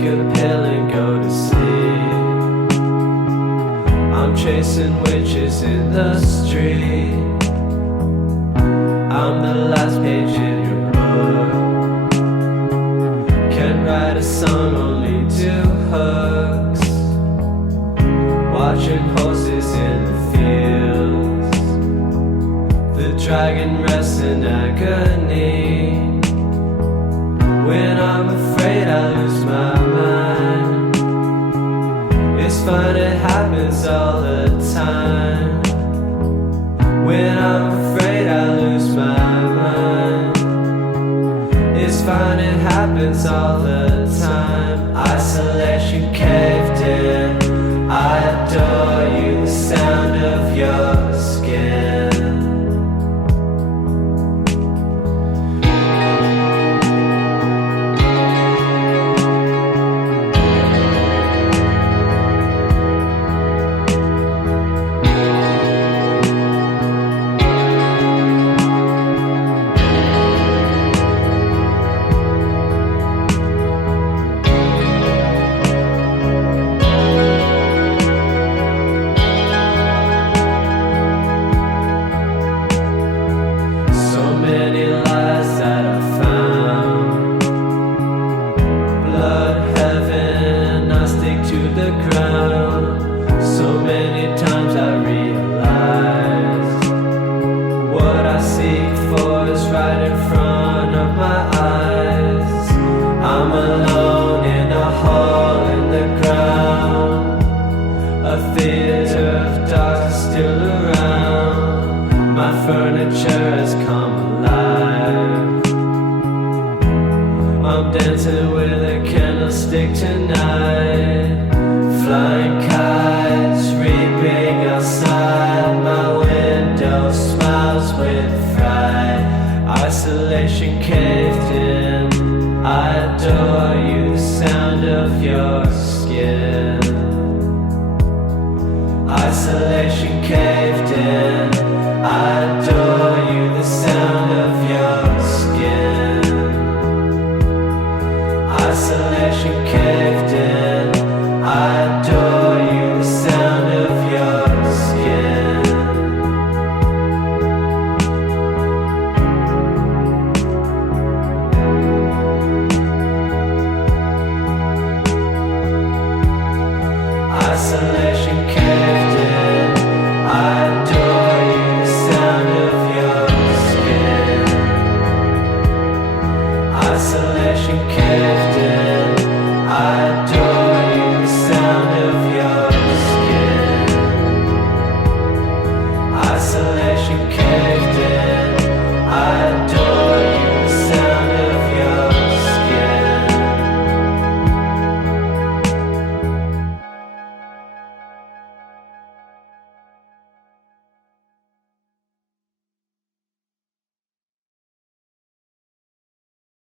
take a pill and go to sleep. I'm chasing witches in the street. I'm the last page in your book. Can't write a song, only do hooks. Watching horses in the fields. The dragon rests in agony. When I'm afraid I lose my mind. It's fine, it happens all the time. When I'm afraid I lose my mind. It's fine, it happens all the time. Isolation caved in. I adore you, the sound of your skin. Many lies that I found. Blood heaven, I stick to the ground. So many times I realize what I seek for is right in front of my eyes. I'm alone in a hole in the ground. A theater of dark still around. My furniture has come alive. I'm dancing with a candlestick tonight. Flying kites, reaping outside my window, smiles with fright. Isolation caved in. I adore you, the sound of your skin. Isolation caved in. I adore